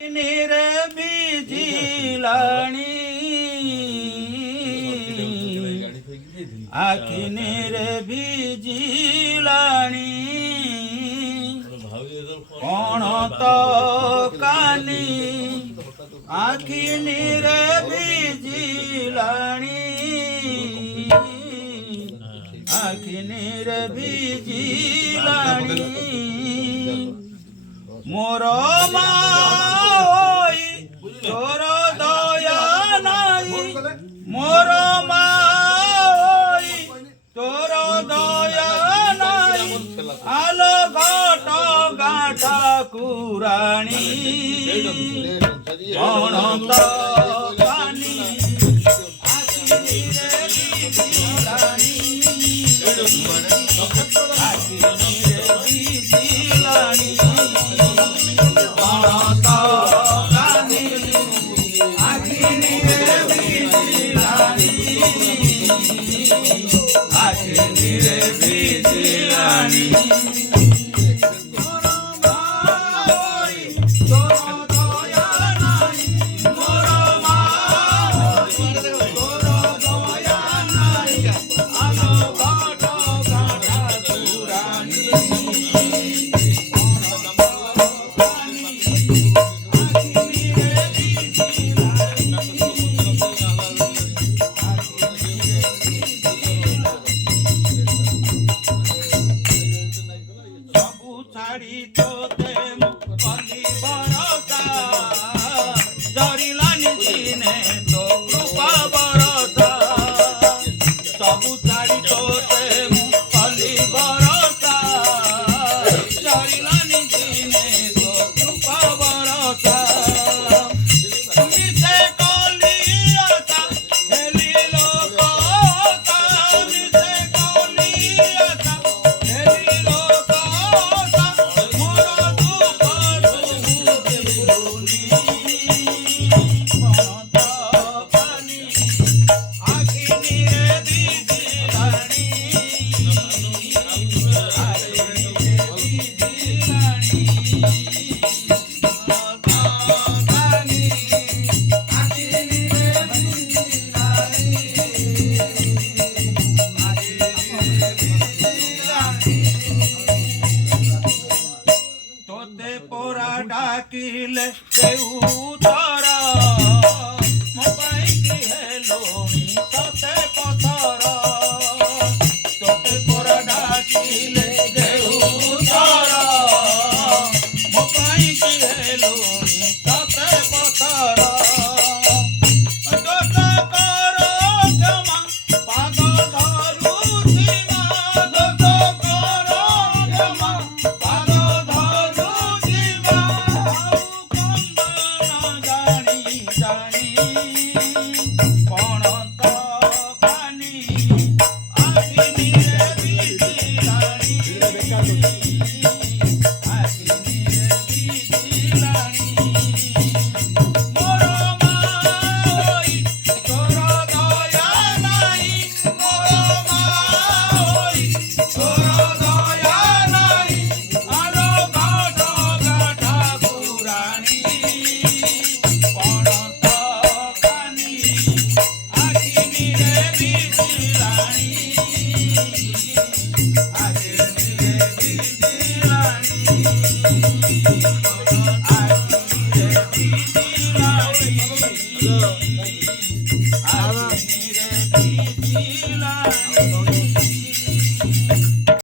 नीरे बीजिलाणी आखी नीरे बीजिलाणी कोण तो कानी आखी नीरे बीजिलाणी आखी नीरे बीजिलाणी मोर माई तोर दया नाई मोर माई तोर दया नाई आलो घट गाठा कुराणी कोण तो कानी आखी रे बीजिलाणी आखी रे बीजिलाणी डाकिले देऊ तारा मोबाई की हेलोनी सते पथरा तोते पोरा डाकिले देऊ तारा मोबाई की हेलोनी सते पथरा I